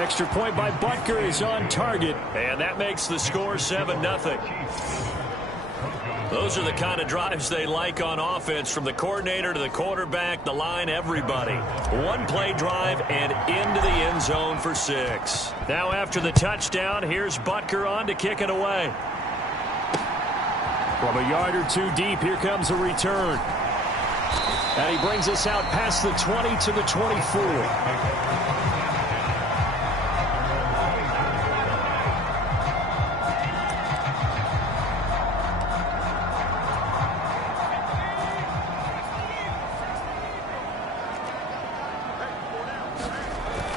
Extra point by Butker is on target. And that makes the score 7-0. Those are the kind of drives they like on offense, from the coordinator to the quarterback, the line, everybody. One-play drive and into the end zone for 6. Now after the touchdown, here's Butker on to kick it away. From a yard or two deep, here comes a return. And he brings us out past the 20 to the 24.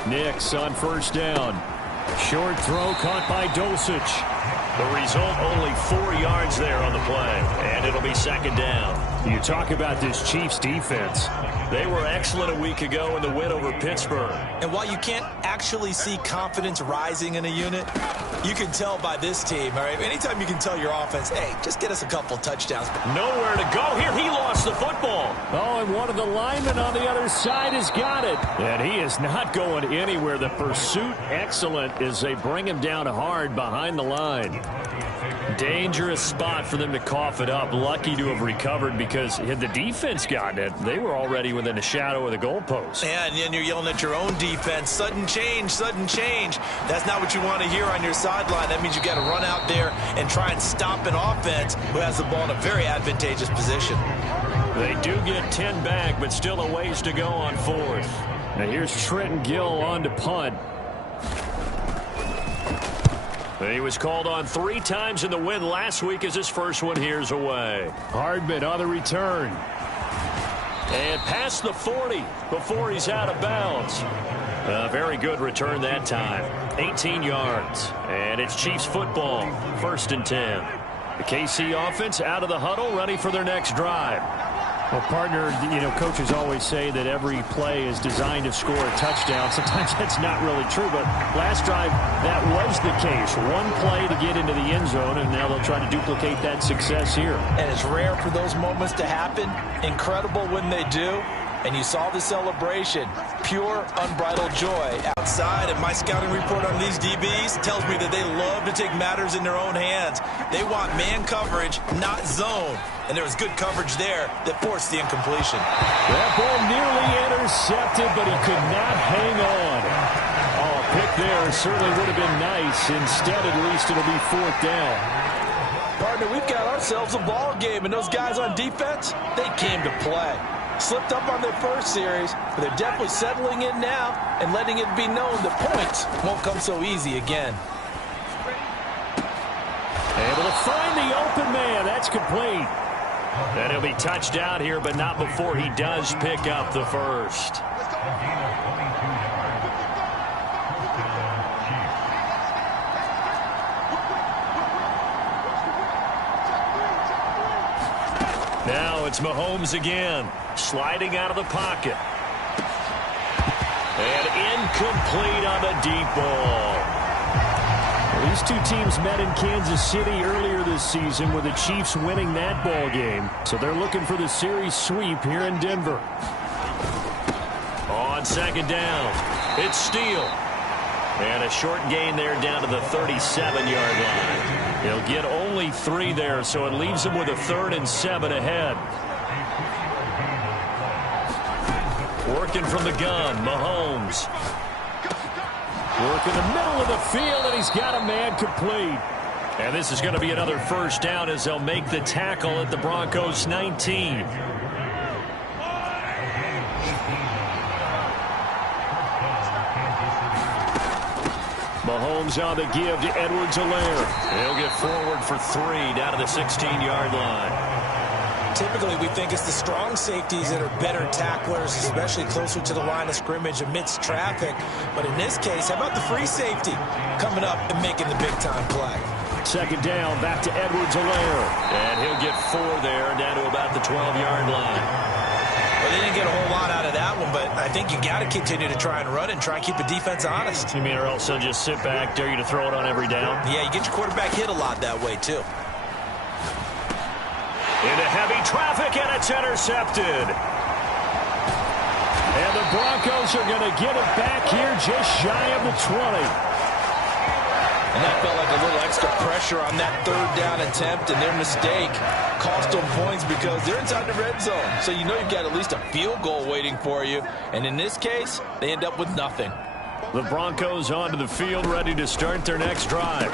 Nix on first down. Short throw caught by Dulcich. The result, only 4 yards there on the play, and it'll be second down. You talk about this Chiefs defense. They were excellent a week ago in the win over Pittsburgh. And while you can't actually see confidence rising in a unit, you can tell by this team, all right? Anytime you can tell your offense, hey, just get us a couple touchdowns. Nowhere to go here. He lost the football. Oh, and one of the linemen on the other side has got it. And he is not going anywhere. The pursuit excellent as they bring him down hard behind the line. Dangerous spot for them to cough it up. Lucky to have recovered, because had the defense gotten it, they were already within a shadow of the goalpost. Yeah, and then you're yelling at your own defense. Sudden change, sudden change. That's not what you want to hear on your sideline. That means you got to run out there and try and stop an offense who has the ball in a very advantageous position. They do get 10 back, but still a ways to go on 4th. Now here's Trenton Gill on to punt. He was called on 3 times in the win last week, as his first one here's away. Hardman on the return. And past the 40 before he's out of bounds. A very good return that time. 18 yards. And it's Chiefs football. 1st and 10. The KC offense out of the huddle, ready for their next drive. Well, partner, coaches always say that every play is designed to score a touchdown. Sometimes that's not really true, but last drive, that was the case. One play to get into the end zone, and now they'll try to duplicate that success here. And it's rare for those moments to happen. Incredible when they do. And you saw the celebration. Pure, unbridled joy outside. And my scouting report on these DBs tells me that they love to take matters in their own hands. They want man coverage, not zone. And there was good coverage there that forced the incompletion. That ball nearly intercepted, but he could not hang on. Oh, a pick there certainly would have been nice. Instead, at least it'll be 4th down. Partner, we've got ourselves a ball game, and those guys on defense, they came to play. Slipped up on their first series, but they're definitely settling in now and letting it be known that points won't come so easy again. Able to find the open man. That's complete. And he'll be touched out here, but not before he does pick up the first. Now it's Mahomes again, sliding out of the pocket. And incomplete on the deep ball. Well, these two teams met in Kansas City earlier this season, with the Chiefs winning that ball game. So they're looking for the series sweep here in Denver. On second down, it's Steele. And a short gain there down to the 37-yard line. He'll get only 3 there, so it leaves him with a 3rd and 7 ahead. Working from the gun, Mahomes. Work in the middle of the field, and he's got a man complete. And this is going to be another first down as they'll make the tackle at the Broncos' 19. Mahomes on the give to Edwards-Helaire. He'll get forward for 3 down to the 16-yard line. Typically, we think it's the strong safeties that are better tacklers, especially closer to the line of scrimmage amidst traffic. But in this case, how about the free safety coming up and making the big-time play? Second down, back to Edwards-Helaire. And he'll get 4 there, down to about the 12-yard line. Well, they didn't get a whole lot out of that one, but I think you got to continue to try and run and try and keep the defense honest. You mean, or else they'll just sit back, dare you to throw it on every down? Yeah, you get your quarterback hit a lot that way, too. Into heavy traffic, and it's intercepted. And the Broncos are going to get it back here just shy of the 20. And that felt like a little extra pressure on that third down attempt, and their mistake cost them points because they're inside the red zone. So you know you've got at least a field goal waiting for you. And in this case, they end up with nothing. The Broncos onto the field, ready to start their next drive.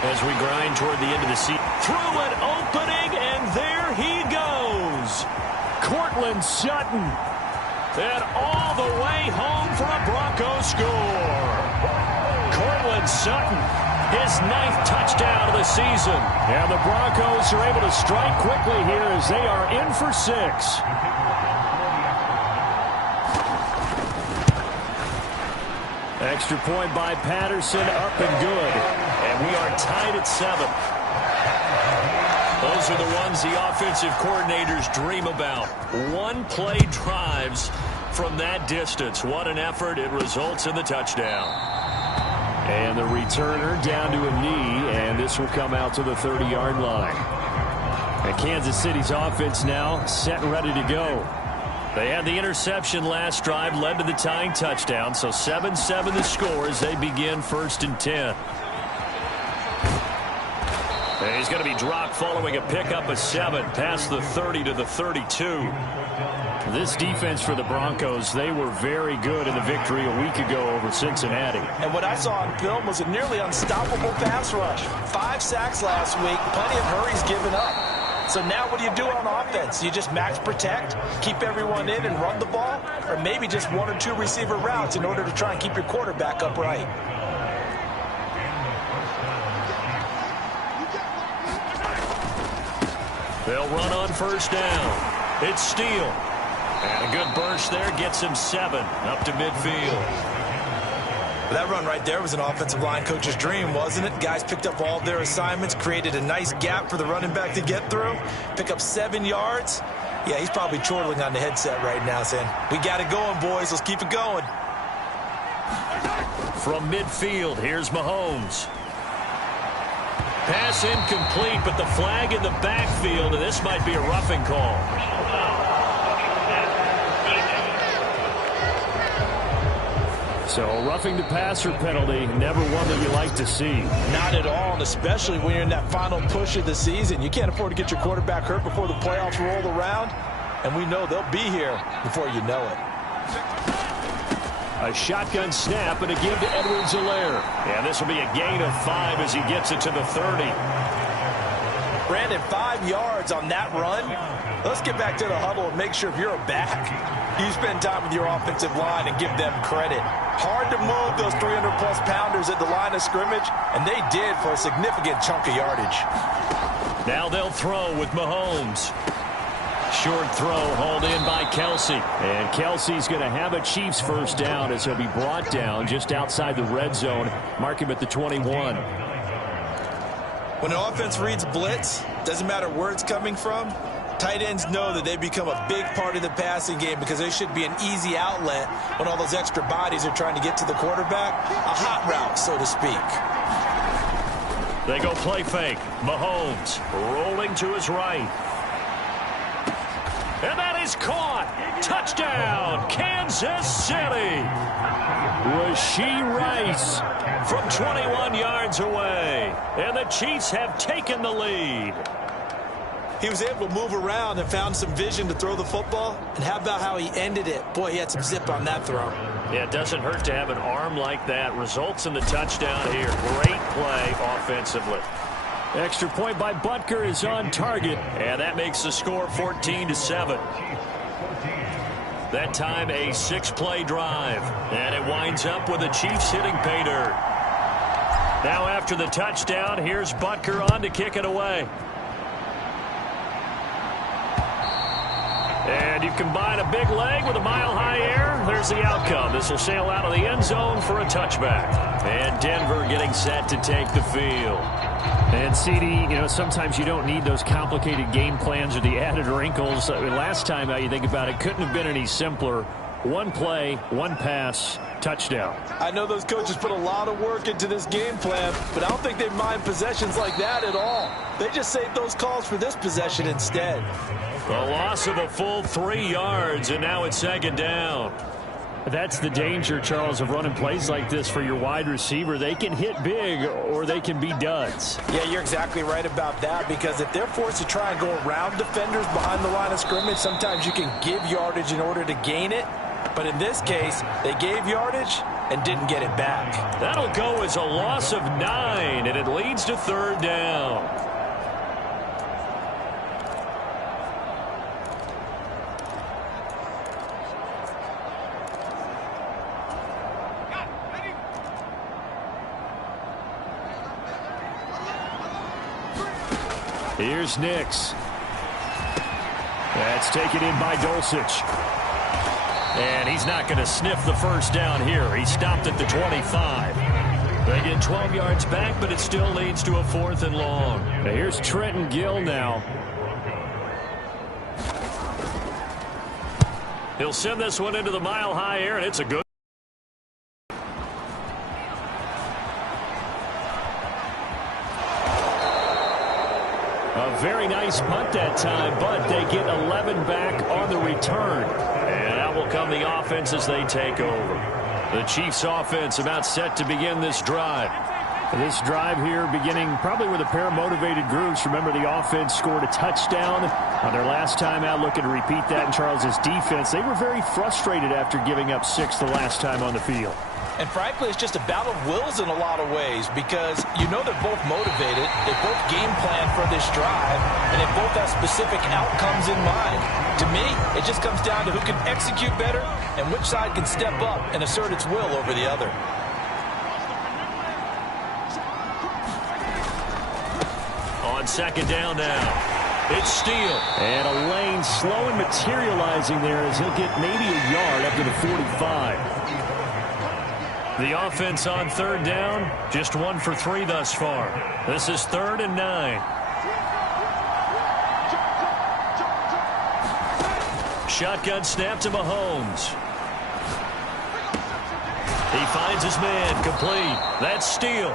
As we grind toward the end of the season. Through an opening, and there he goes. Courtland Sutton. And all the way home for a Bronco score. Courtland Sutton, his 9th touchdown of the season. And the Broncos are able to strike quickly here as they are in for 6. Extra point by Patterson, up and good. And we are tied at 7. Those are the ones the offensive coordinators dream about. One-play drives from that distance. What an effort. It results in the touchdown. And the returner down to a knee, and this will come out to the 30-yard line. And Kansas City's offense now set and ready to go. They had the interception last drive, led to the tying touchdown, so 7-7 the score as they begin 1st and 10. And he's going to be dropped following a pickup of 7 past the 30 to the 32. This defense for the Broncos, they were very good in the victory a week ago over Cincinnati. And what I saw on film was a nearly unstoppable pass rush. 5 sacks last week, plenty of hurries given up. So now what do you do on offense? You just max protect, keep everyone in and run the ball, or maybe just 1 or 2 receiver routes in order to try and keep your quarterback upright. They'll run on 1st down. It's Steele. And a good burst there gets him 7 up to midfield. That run right there was an offensive line coach's dream, wasn't it? Guys picked up all their assignments, created a nice gap for the running back to get through, pick up 7 yards. Yeah, he's probably chortling on the headset right now saying, we got it going, boys. Let's keep it going. From midfield, here's Mahomes. Pass incomplete, but the flag in the backfield, and this might be a roughing call. So a roughing the passer penalty, never one that you like to see. Not at all, and especially when you're in that final push of the season. You can't afford to get your quarterback hurt before the playoffs roll around, and we know they'll be here before you know it. A shotgun snap and a give to Edwards-Helaire. And this will be a gain of 5 as he gets it to the 30. Brandon, 5 yards on that run. Let's get back to the huddle and make sure if you're a back, you spend time with your offensive line and give them credit. Hard to move those 300-plus pounders at the line of scrimmage, and they did for a significant chunk of yardage. Now they'll throw with Mahomes. Short throw hauled in by Kelsey. And Kelsey's going to have a Chiefs 1st down as he'll be brought down just outside the red zone. Mark him at the 21. When an offense reads blitz, doesn't matter where it's coming from, tight ends know that they become a big part of the passing game because they should be an easy outlet when all those extra bodies are trying to get to the quarterback. A hot route, so to speak. They go play fake. Mahomes rolling to his right. And that is caught. Touchdown, Kansas City. Rashee Rice from 21 yards away. And the Chiefs have taken the lead. He was able to move around and found some vision to throw the football. And how about how he ended it? Boy, he had some zip on that throw. Yeah, it doesn't hurt to have an arm like that. Results in the touchdown here. Great play offensively. Extra point by Butker is on target. And that makes the score 14-7. That time a 6-play drive. And it winds up with the Chiefs hitting pay dirt. Now after the touchdown, here's Butker on to kick it away. And you combine a big leg with a mile-high air, there's the outcome. This will sail out of the end zone for a touchback. And Denver getting set to take the field. And CD, sometimes you don't need those complicated game plans or the added wrinkles. Last time, you think about it, couldn't have been any simpler. One play, one pass, touchdown. I know those coaches put a lot of work into this game plan, but I don't think they mind possessions like that at all. They just saved those calls for this possession instead. A loss of a full 3 yards, and now it's 2nd down. That's the danger, Charles, of running plays like this for your wide receiver. They can hit big or they can be duds. Yeah, you're exactly right about that, because if they're forced to try and go around defenders behind the line of scrimmage, sometimes you can give yardage in order to gain it. But in this case, they gave yardage and didn't get it back. That'll go as a loss of 9, and it leads to 3rd down. Here's Nix. That's taken in by Dulcich. And he's not going to sniff the first down here. He stopped at the 25. They get 12 yards back, but it still leads to a 4th and long. Now here's Trenton Gill now. He'll send this one into the mile-high air, and it's a good. A very nice punt that time, but they get 11 back on the return. And out will come the offense as they take over. The Chiefs offense about set to begin this drive. This drive here beginning probably with a pair of motivated groups. Remember, the offense scored a touchdown on their last time out, looking to repeat that in Charles's defense. They were very frustrated after giving up 6 the last time on the field. And frankly, it's just a battle of wills in a lot of ways, because you know they're both motivated, they both game plan for this drive, and they both have specific outcomes in mind. To me, it just comes down to who can execute better and which side can step up and assert its will over the other. On 2nd down now, it's Steele. And a lane slow and materializing there as he'll get maybe a yard up to the 45. The offense on 3rd down, just 1 for 3 thus far. This is 3rd and 9. Shotgun snap to Mahomes. He finds his man, complete. That's Steele.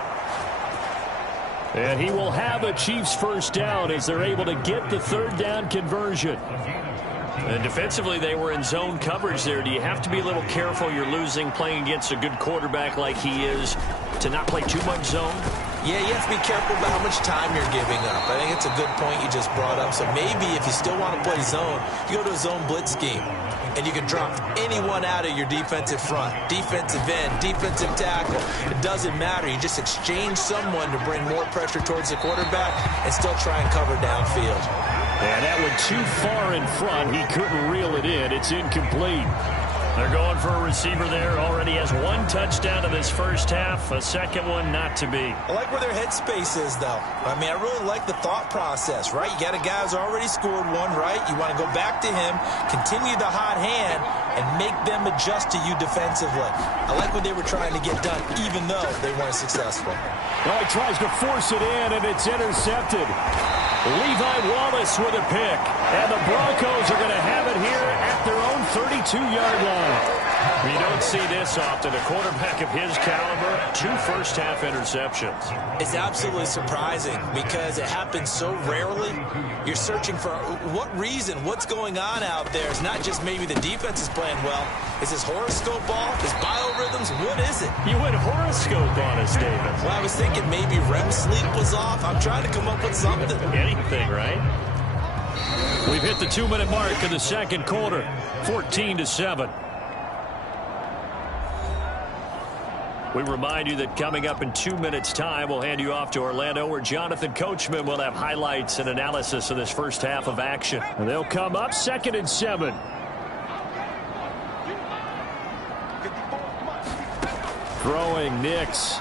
And he will have a Chiefs first down as they're able to get the 3rd down conversion. And defensively, they were in zone coverage there. Do you have to be a little careful? You're losing, playing against a good quarterback like he is, to not play too much zone? Yeah, you have to be careful about how much time you're giving up. I think it's a good point you just brought up. So maybe if you still want to play zone, you go to a zone blitz scheme. And you can drop anyone out of your defensive front. Defensive end, defensive tackle. It doesn't matter. You just exchange someone to bring more pressure towards the quarterback and still try and cover downfield. And that went too far in front. He couldn't reel it in. It's incomplete. They're going for a receiver there. Already has 1 touchdown in this first half. A second one not to be. I like where their headspace is, though. I mean, I really like the thought process, right? You got a guy who's already scored 1, right? You want to go back to him, continue the hot hand, and make them adjust to you defensively. I like what they were trying to get done, even though they weren't successful. Well, he tries to force it in, and it's intercepted. Levi Wallace with a pick. And the Broncos are going to have it here at their own 32-yard line. You don't see this often. A quarterback of his caliber, 2 first-half interceptions. It's absolutely surprising because it happens so rarely. You're searching for what reason, what's going on out there. It's not just maybe the defense is playing well. Is this horoscope ball? Is biorhythms? What is it? You went horoscope on us, David. Well, I was thinking maybe REM sleep was off. I'm trying to come up with something. Anything, right? We've hit the 2-minute mark in the second quarter, 14-7. We remind you that coming up in 2 minutes' time, we'll hand you off to Orlando, where Jonathan Coachman will have highlights and analysis of this first half of action. And they'll come up 2nd and 7. Throwing Nix.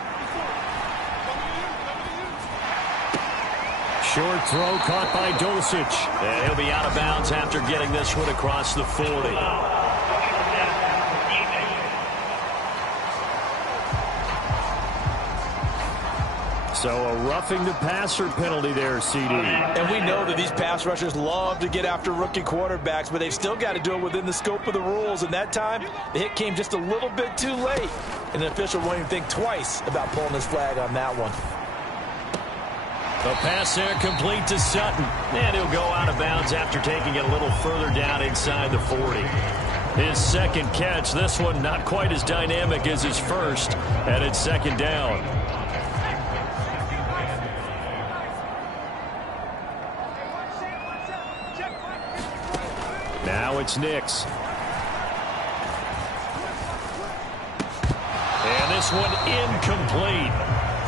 Short throw caught by Dulcich. And he'll be out of bounds after getting this one across the 40. So a roughing the passer penalty there, CD. And we know that these pass rushers love to get after rookie quarterbacks, but they've still got to do it within the scope of the rules. And that time, the hit came just a little bit too late. And the official won't even think twice about pulling his flag on that one. The pass there complete to Sutton. And he'll go out of bounds after taking it a little further down inside the 40. His second catch. This one not quite as dynamic as his first, and it's second down. Now it's Nix. And this one incomplete.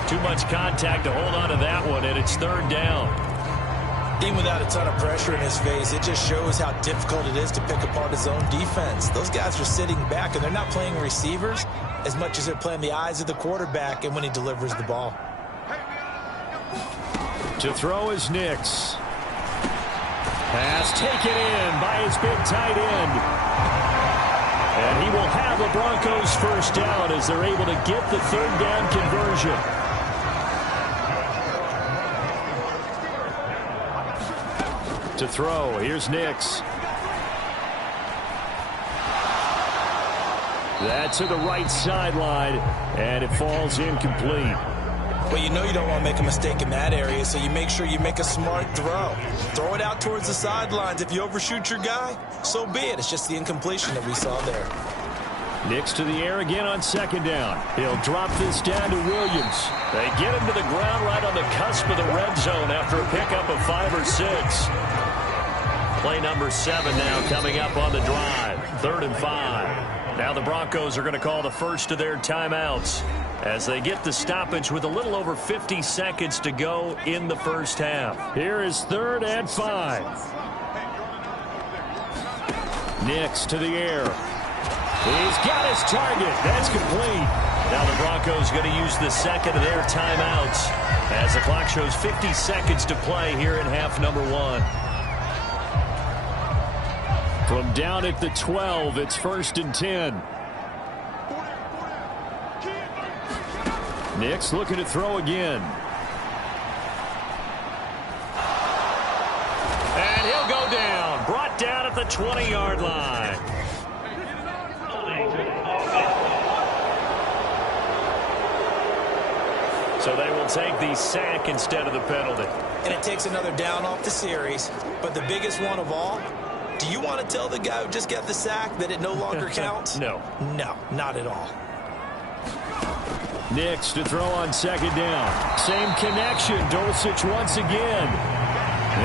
Too much contact to hold on to that one, and it's third down. Even without a ton of pressure in his face, it just shows how difficult it is to pick apart his own defense. Those guys are sitting back, and they're not playing receivers as much as they're playing the eyes of the quarterback and when he delivers the ball. To throw is Nix. Pass taken in by his big tight end. And he will have the Broncos first down as they're able to get the third down conversion. To throw, here's Nix. That's to the right sideline, and it falls incomplete. Well, you know you don't want to make a mistake in that area, so you make sure you make a smart throw. Throw it out towards the sidelines. If you overshoot your guy, so be it. It's just the incompletion that we saw there. Nix to the air again on second down. He'll drop this down to Williams. They get him to the ground right on the cusp of the red zone after a pickup of 5 or 6. Play number 7 now coming up on the drive. 3rd and 5. Now the Broncos are going to call the first of their timeouts as they get the stoppage with a little over 50 seconds to go in the first half. Here is 3rd and 5. Nix to the air. He's got his target. That's complete. Now the Broncos going to use the second of their timeouts as the clock shows 50 seconds to play here in half number 1. From down at the 12, it's 1st and 10. Nix looking to throw again. And he'll go down. Brought down at the 20-yard line. So they will take the sack instead of the penalty. And it takes another down off the series. But the biggest one of all, do you want to tell the guy who just got the sack that it no longer counts? No. No, not at all. Nix to throw on second down. Same connection. Dulcich once again.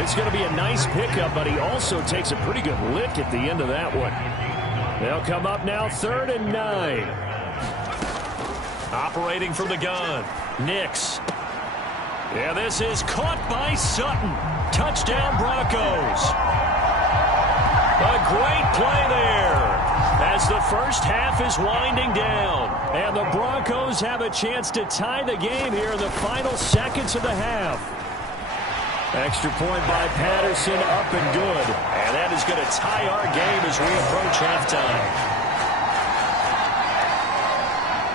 It's going to be a nice pickup, but he also takes a pretty good lick at the end of that one. They'll come up now 3rd and 9. Operating from the gun. Nix. Yeah, this is caught by Sutton. Touchdown Broncos. A great play there as the first half is winding down. And the Broncos have a chance to tie the game here in the final seconds of the half. Extra point by Patterson, up and good. And that is going to tie our game as we approach halftime.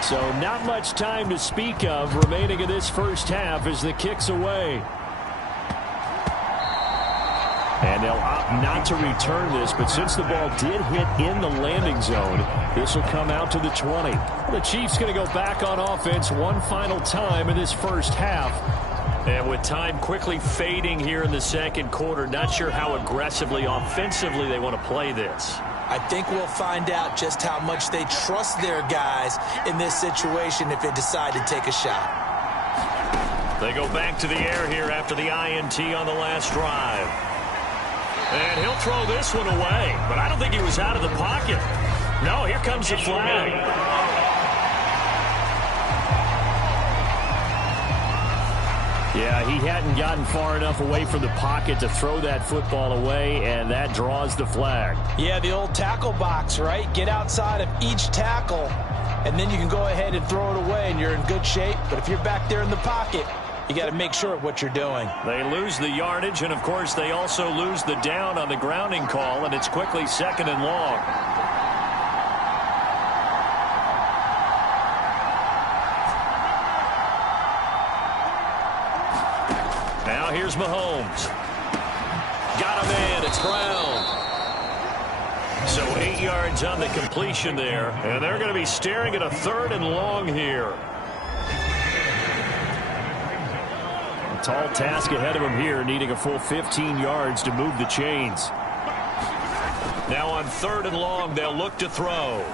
So not much time to speak of remaining in this first half as the kick's away. And they'll opt not to return this, but since the ball did hit in the landing zone, this will come out to the 20. The Chiefs going to go back on offense one final time in this first half. And with time quickly fading here in the second quarter, not sure how aggressively, offensively they want to play this. I think we'll find out just how much they trust their guys in this situation if they decide to take a shot. They go back to the air here after the INT on the last drive. And he'll throw this one away, but I don't think he was out of the pocket. No, here comes the flag. Yeah, he hadn't gotten far enough away from the pocket to throw that football away, and that draws the flag. Yeah, the old tackle box, right? Get outside of each tackle, and then you can go ahead and throw it away, and you're in good shape. But if you're back there in the pocket, you got to make sure of what you're doing. They lose the yardage, and, of course, they also lose the down on the grounding call, and it's quickly 2nd and long. Now here's Mahomes. Got him in. It's Brown. So 8 yards on the completion there, and they're going to be staring at a 3rd and long here. Tall task ahead of him here, needing a full 15 yards to move the chains. Now on 3rd and long, they'll look to throw.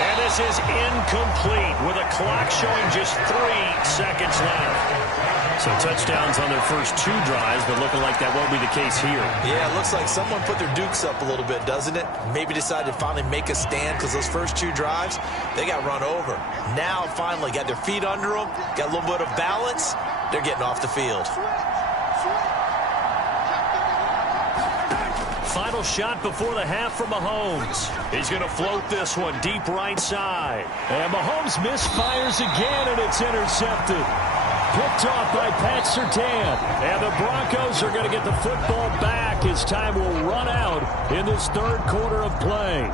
And this is incomplete with a clock showing just 3 seconds left. So touchdowns on their first 2 drives, but looking like that won't be the case here. Yeah, it looks like someone put their dukes up a little bit, doesn't it? Maybe decided to finally make a stand because those first 2 drives, they got run over. Now finally got their feet under them, got a little bit of balance. They're getting off the field. Final shot before the half from Mahomes. He's going to float this one deep right side. And Mahomes misfires again, and it's intercepted. Picked off by Pat Surtain. And the Broncos are going to get the football back as time will run out in this 3rd quarter of play.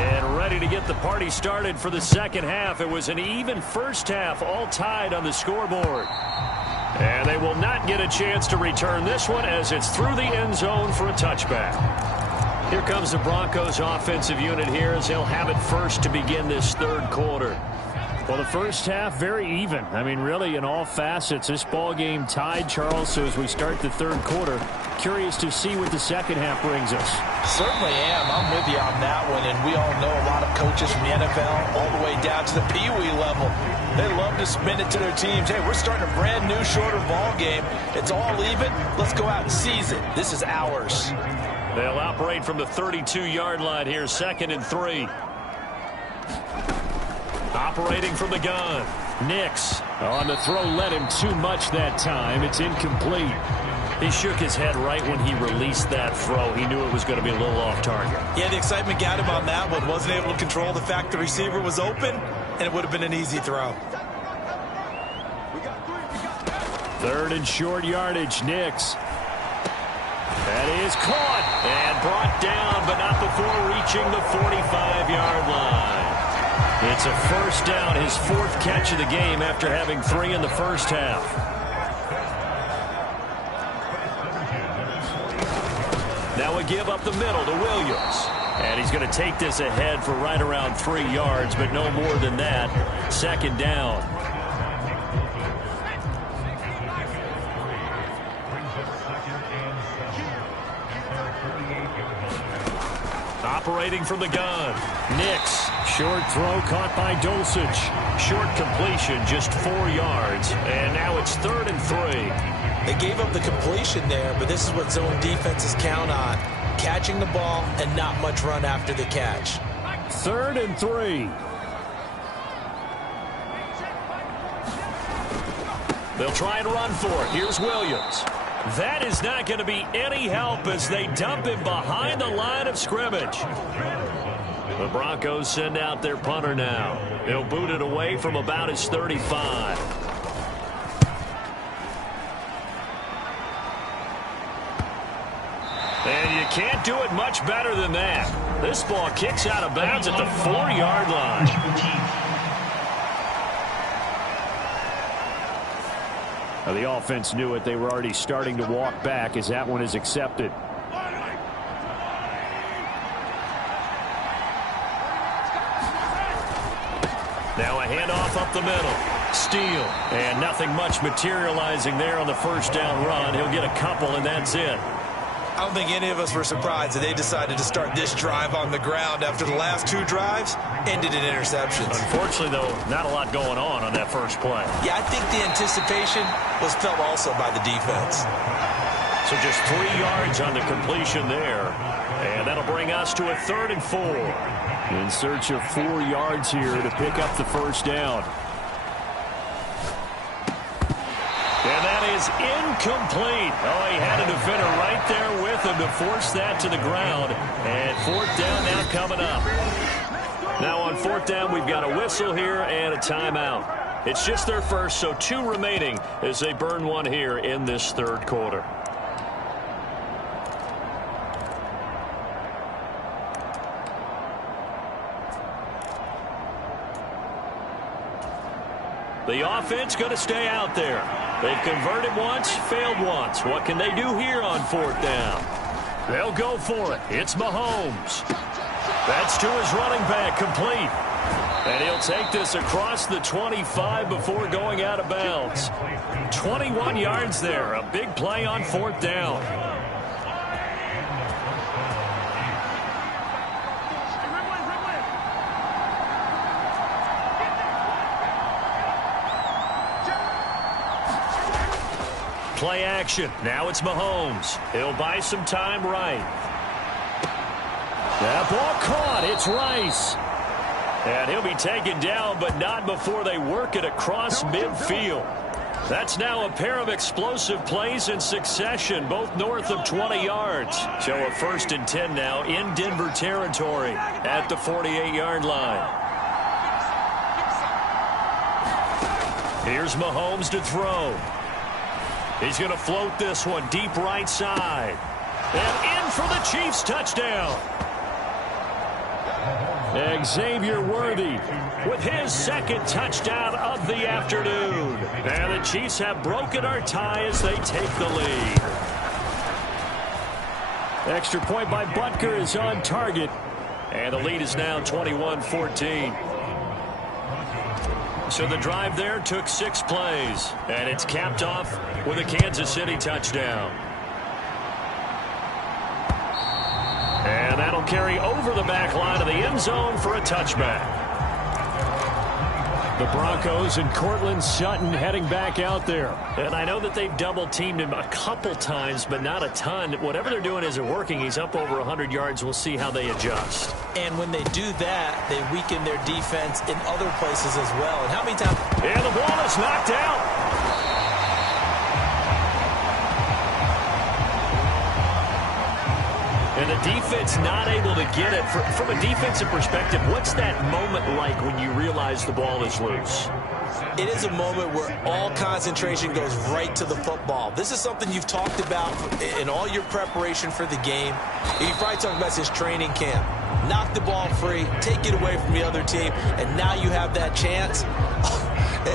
And ready to get the party started for the 2nd half. It was an even first half, all tied on the scoreboard. And they will not get a chance to return this one as it's through the end zone for a touchback. Here comes the Broncos offensive unit here as they'll have it first to begin this 3rd quarter. Well, the first half, very even. I mean, really, in all facets, this ball game tied, Charles. So as we start the 3rd quarter, curious to see what the 2nd half brings us. Certainly am. I'm with you on that one. And we all know a lot of coaches from the NFL all the way down to the Pee-wee level. They love to spin it to their teams. Hey, we're starting a brand new, shorter ball game. It's all even. Let's go out and seize it. This is ours. They'll operate from the 32-yard line here, 2nd and 3. Operating from the gun. Nix on the throw, led him too much that time. It's incomplete. He shook his head right when he released that throw. He knew it was going to be a little off target. Yeah, the excitement got him on that one. Wasn't able to control the fact the receiver was open, and it would have been an easy throw. 3rd and short yardage, Nix. That is caught and brought down, but not before reaching the 45-yard line. It's a first down, his 4th catch of the game after having 3 in the first half. Now a give up the middle to Williams. And he's going to take this ahead for right around 3 yards, but no more than that. 2nd down. Operating from the gun. Nix. Short throw caught by Dulcich. Short completion, just 4 yards. And now it's 3rd and 3. They gave up the completion there, but this is what zone defenses count on. Catching the ball and not much run after the catch. 3rd and 3. They'll try and run for it. Here's Williams. That is not going to be any help as they dump him behind the line of scrimmage. The Broncos send out their punter now. He'll boot it away from about his 35. And you can't do it much better than that. This ball kicks out of bounds at the 4-yard line. The offense knew it. They were already starting to walk back as that one is accepted. Now a handoff up the middle. Steal. And nothing much materializing there on the first down run. He'll get a couple, and that's it. I don't think any of us were surprised that they decided to start this drive on the ground after the last 2 drives ended in interceptions. Unfortunately, though, not a lot going on that first play. Yeah, I think the anticipation was felt also by the defense. So just 3 yards on the completion there. And that'll bring us to a 3rd and 4. In search of 4 yards here to pick up the first down. And that is incomplete. Oh, he had a defender right there with him to force that to the ground. And 4th down now coming up. Now on 4th down, we've got a whistle here and a timeout. It's just their first, so 2 remaining as they burn one here in this 3rd quarter. The offense going to stay out there. They've converted once, failed once. What can they do here on 4th down? They'll go for it. It's Mahomes. That's to his running back, complete. And he'll take this across the 25 before going out of bounds. 21 yards there. A big play on 4th down. Play action. Now it's Mahomes. He'll buy some time right. That ball caught. It's Rice. And he'll be taken down, but not before they work it across midfield. That's now a pair of explosive plays in succession, both north of 20 yards. So a 1st and 10 now in Denver territory at the 48-yard line. Here's Mahomes to throw. He's going to float this one deep right side. And in for the Chiefs touchdown. Xavier Worthy with his 2nd touchdown of the afternoon. And the Chiefs have broken our tie as they take the lead. Extra point by Butker is on target. And the lead is now 21-14. So the drive there took 6 plays. And it's capped off with a Kansas City touchdown. And that'll carry over the back line of the end zone for a touchback. The Broncos and Cortland Sutton heading back out there. And I know that they've double-teamed him a couple times, but not a ton. Whatever they're doing isn't working. He's up over 100 yards. We'll see how they adjust. And when they do that, they weaken their defense in other places as well. And how many times? And the ball is knocked out. And the defense not able to get it. From a defensive perspective, what's that moment like when you realize the ball is loose? It is a moment where all concentration goes right to the football. This is something you've talked about in all your preparation for the game. You probably talked about this training camp. Knock the ball free, take it away from the other team, and now you have that chance.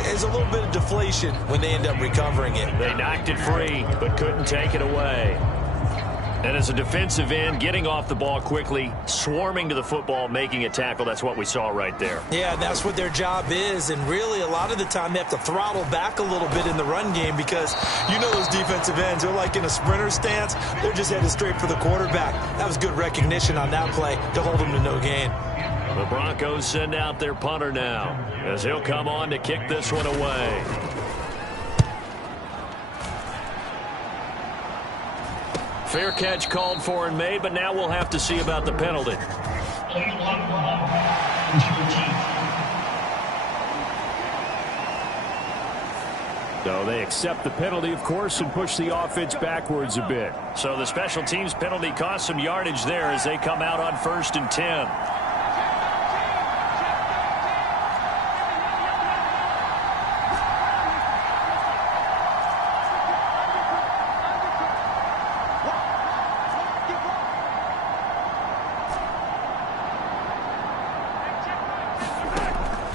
There's a little bit of deflation when they end up recovering it. They knocked it free, but couldn't take it away. And as a defensive end, getting off the ball quickly, swarming to the football, making a tackle, that's what we saw right there. Yeah, that's what their job is. And really, a lot of the time, they have to throttle back a little bit in the run game because you know those defensive ends, they're like in a sprinter stance. They're just headed straight for the quarterback. That was good recognition on that play to hold them to no gain. The Broncos send out their punter now as he'll come on to kick this one away. Fair catch called for and made, but now we'll have to see about the penalty. So they accept the penalty, of course, and push the offense backwards a bit. So the special teams penalty cost some yardage there as they come out on 1st and 10.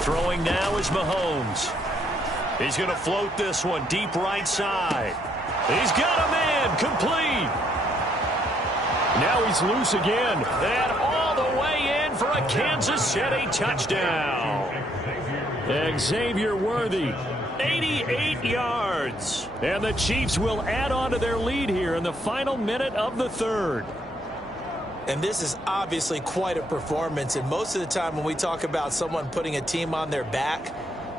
Throwing now is Mahomes. He's going to float this one deep right side. He's got a man complete. Now he's loose again. And all the way in for a Kansas City touchdown. Xavier Worthy. 88 yards. And the Chiefs will add on to their lead here in the final minute of the 3rd. And this is obviously quite a performance. And most of the time when we talk about someone putting a team on their back,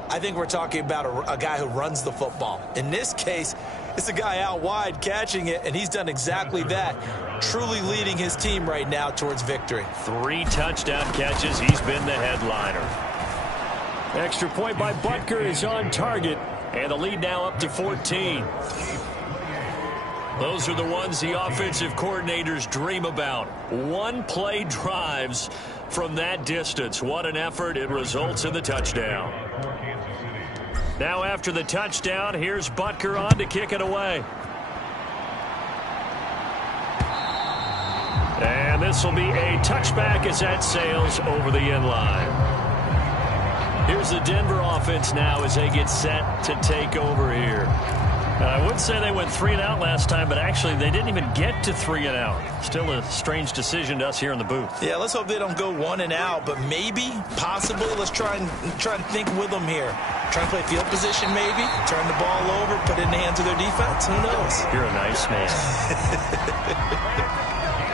I think we're talking about a guy who runs the football. In this case, it's a guy out wide catching it, and he's done exactly that, truly leading his team right now towards victory. 3 touchdown catches. He's been the headliner. Extra point by Butker is on target. And the lead now up to 14. Those are the ones the offensive coordinators dream about. One-play drives from that distance. What an effort. It results in the touchdown. Now after the touchdown, here's Butker on to kick it away. And this will be a touchback as that sails over the end line. Here's the Denver offense now as they get set to take over here. I would say they went 3 and out last time, but actually they didn't even get to 3 and out. Still a strange decision to us here in the booth. Yeah, let's hope they don't go 1 and out, but maybe, possibly, let's try and think with them here. Try and play field position maybe, turn the ball over, put it in the hands of their defense. Who knows? You're a nice man.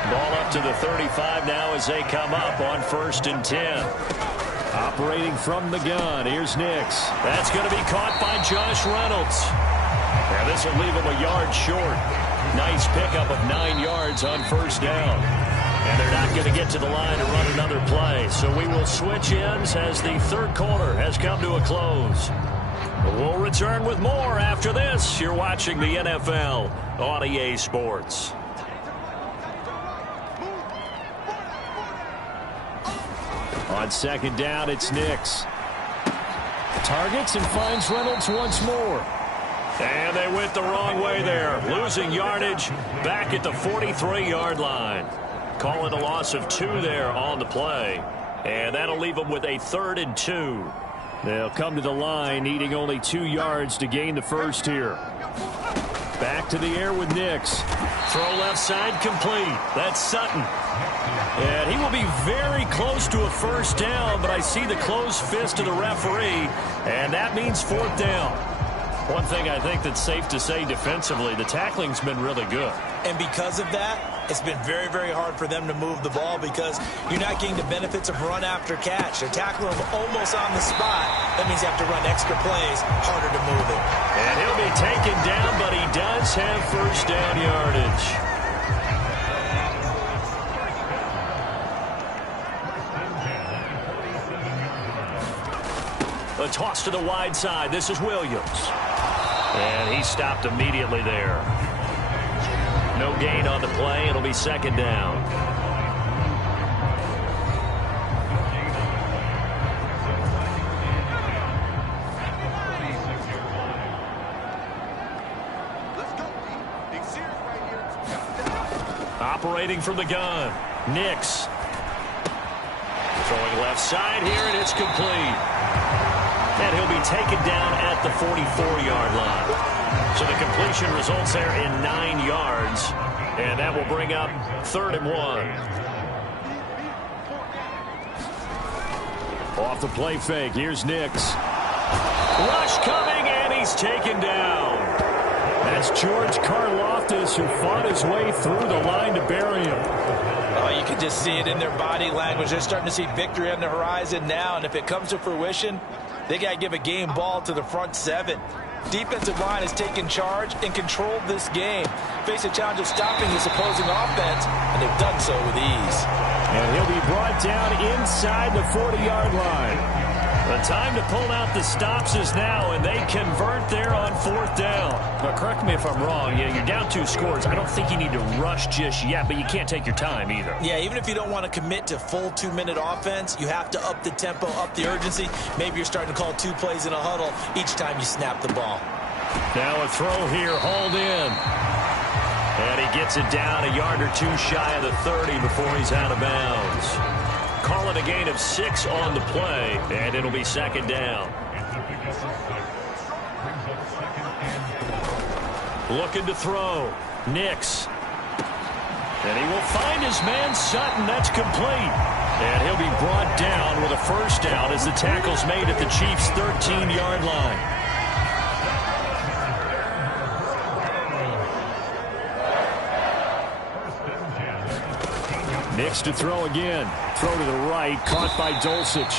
Ball up to the 35 now as they come up on 1st and 10. Operating from the gun, here's Nix. That's going to be caught by Josh Reynolds. And this will leave him a yard short. Nice pickup of 9 yards on 1st down. And they're not going to get to the line to run another play. So we will switch ends as the 3rd quarter has come to a close. We'll return with more after this. You're watching the NFL on EA Sports. On 2nd down, it's Nix. Targets and finds Reynolds once more. And they went the wrong way there. Losing yardage back at the 43-yard line. Call it a loss of 2 there on the play. And that'll leave them with a 3rd and 2. They'll come to the line needing only 2 yards to gain the first here. Back to the air with Nix. Throw left side complete. That's Sutton. And he will be very close to a 1st down, but I see the closed fist of the referee, and that means 4th down. One thing I think that's safe to say defensively, the tackling's been really good. And because of that, it's been very, very hard for them to move the ball because you're not getting the benefits of run after catch. They're tackling them almost on the spot. That means you have to run extra plays, harder to move it. And he'll be taken down, but he does have 1st down yardage. A toss to the wide side. This is Williams. And he stopped immediately there. No gain on the play. It'll be 2nd down. Operating from the gun. Nix. Throwing left side here, and it's complete. And he'll be taken down at the 44-yard line. So the completion results there in 9 yards. And that will bring up 3rd and 1. Off the play fake, here's Nix. Rush coming, and he's taken down. That's George Karlaftis, who fought his way through the line to bury him. Oh, you can just see it in their body language. They're starting to see victory on the horizon now, and if it comes to fruition, they got to give a game ball to the front 7. Defensive line has taken charge and controlled this game. Face a challenge of stopping his opposing offense, and they've done so with ease. And he'll be brought down inside the 40-yard line. The time to pull out the stops is now, and they convert there on 4th down. Now, correct me if I'm wrong. Yeah, you're down 2 scores. I don't think you need to rush just yet, but you can't take your time either. Yeah, even if you don't want to commit to full 2-minute offense, you have to up the tempo, up the urgency. Maybe you're starting to call 2 plays in a huddle each time you snap the ball. Now a throw here, hauled in. And he gets it down a yard or 2 shy of the 30 before he's out of bounds. Call it a gain of 6 on the play, and it'll be 2nd down. Looking to throw. Nix. And he will find his man Sutton. That's complete. And he'll be brought down with a 1st down as the tackle's made at the Chiefs' 13-yard line. Nix to throw again. Throw to the right, caught by Dulcich.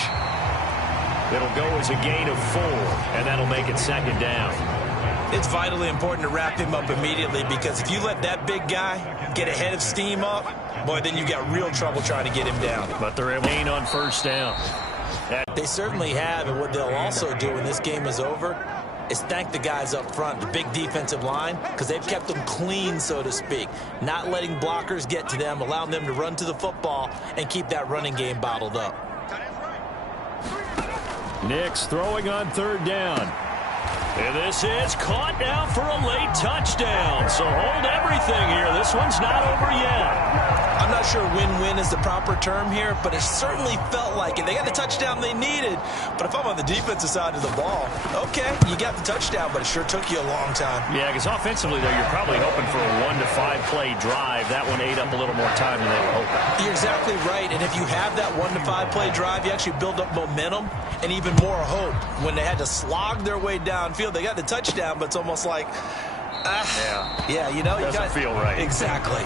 It'll go as a gain of 4, and that'll make it 2nd down. It's vitally important to wrap him up immediately because if you let that big guy get a head of steam up, boy, then you've got real trouble trying to get him down. But they're able to gain on 1st down. They certainly have, and what they'll also do when this game is over is thank the guys up front, the big defensive line, because they've kept them clean, so to speak, not letting blockers get to them, allowing them to run to the football and keep that running game bottled up. Nix throwing on 3rd down. And this is caught now for a late touchdown. So hold everything here. This one's not over yet. I'm not sure win-win is the proper term here, but it certainly felt like it. They got the touchdown they needed, but if I'm on the defensive side of the ball, okay, you got the touchdown, but it sure took you a long time. Yeah, because offensively, though, you're probably hoping for a 1 to 5 play drive. That one ate up a little more time than they were hoping. You're exactly right, and if you have that 1 to 5 play drive, you actually build up momentum and even more hope. When they had to slog their way downfield, they got the touchdown, but it's almost like, yeah, you know, doesn't feel right. Exactly.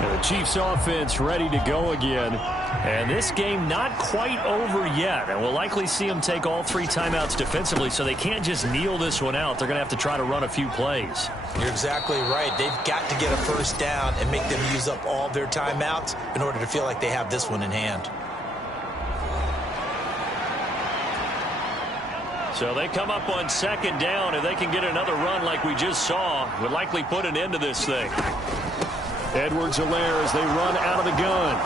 The Chiefs offense ready to go again. And this game not quite over yet. And we'll likely see them take all 3 timeouts defensively, so they can't just kneel this one out. They're going to have to try to run a few plays. You're exactly right. They've got to get a first down and make them use up all their timeouts in order to feel like they have this one in hand. So they come up on 2nd down, and they can get another run like we just saw. Would likely put an end to this thing. Edwards-Helaire as they run out of the gun.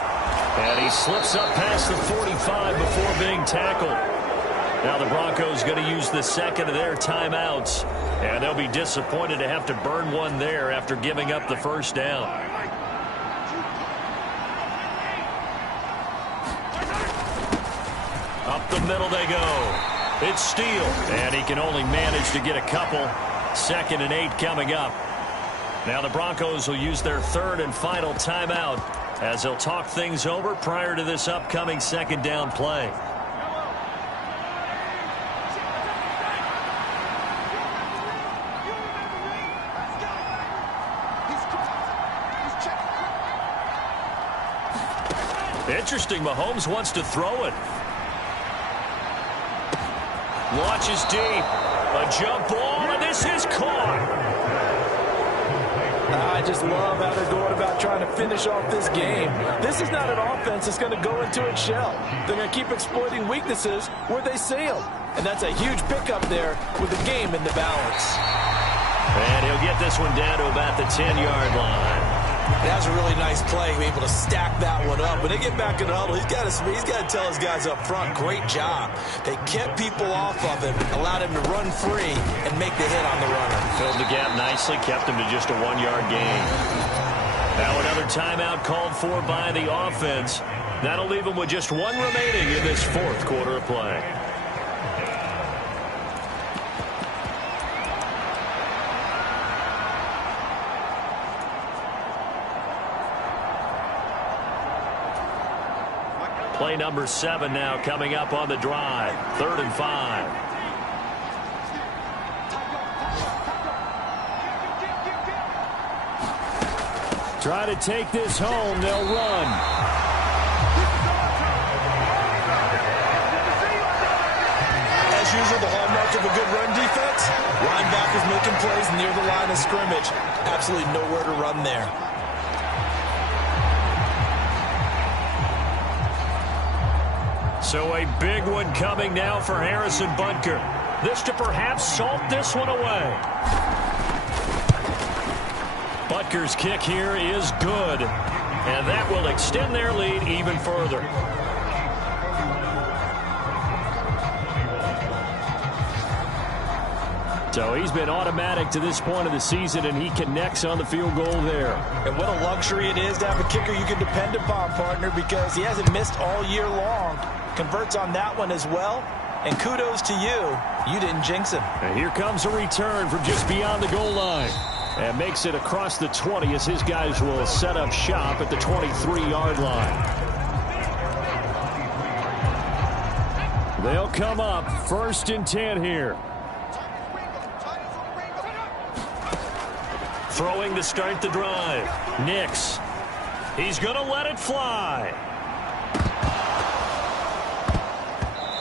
And he slips up past the 45 before being tackled. Now the Broncos going to use the 2nd of their timeouts. And they'll be disappointed to have to burn one there after giving up the first down. Up the middle they go. It's Steele, and he can only manage to get a couple. 2nd and 8 coming up. Now the Broncos will use their 3rd and final timeout as they'll talk things over prior to this upcoming 2nd down play. Interesting, Mahomes wants to throw it. Launches deep. A jump ball, and this is caught. I just love how they're going about trying to finish off this game. This is not an offense that's going to go into its shell. They're going to keep exploiting weaknesses where they see them. And that's a huge pickup there with the game in the balance. And he'll get this one down to about the 10-yard line. That's a really nice play, able to stack that one up. When they get back in the huddle, he's got to tell his guys up front, great job. They kept people off of him, allowed him to run free and make the hit on the runner. Filled the gap nicely, kept him to just a 1-yard gain. Now another timeout called for by the offense. That'll leave them with just 1 remaining in this 4th quarter of play. Play number 7 now coming up on the drive. 3rd and 5. Try to take this home. They'll run. As usual, the hallmark of a good run defense. Linebackers making plays near the line of scrimmage. Absolutely nowhere to run there. So a big one coming now for Harrison Butker. This to perhaps salt this one away. Butker's kick here is good. And that will extend their lead even further. So he's been automatic to this point of the season, and he connects on the field goal there. And what a luxury it is to have a kicker you can depend upon, partner, because he hasn't missed all year long. Converts on that one as well. And kudos to you. You didn't jinx him. And here comes a return from just beyond the goal line. And makes it across the 20 as his guys will set up shop at the 23-yard line. They'll come up 1st and 10 here. Throwing to start the drive. Nix. He's going to let it fly.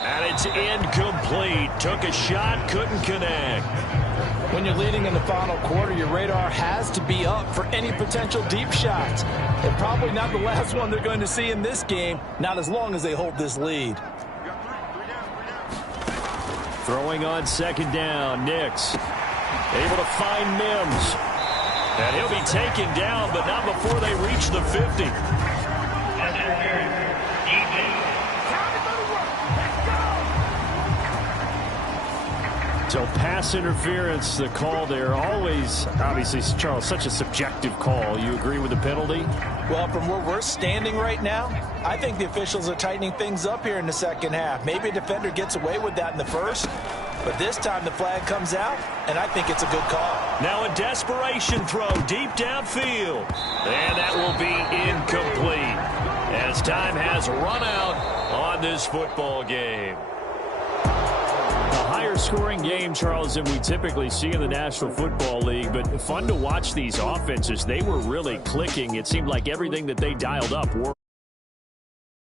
And it's incomplete. Took a shot, couldn't connect. When you're leading in the final quarter, your radar has to be up for any potential deep shots. And probably not the last one they're going to see in this game, not as long as they hold this lead. Throwing on 2nd down, Nix. Able to find Mims. And he'll be taken down, but not before they reach the 50. So pass interference, the call there. Always, obviously, Charles, such a subjective call. You agree with the penalty? Well, from where we're standing right now, I think the officials are tightening things up here in the second half. Maybe a defender gets away with that in the first, but this time the flag comes out, and I think it's a good call. Now a desperation throw deep downfield. And that will be incomplete as time has run out on this football game. Higher scoring game, Charles, than we typically see in the National Football League, but fun to watch these offenses. They were really clicking. It seemed like everything that they dialed up worked.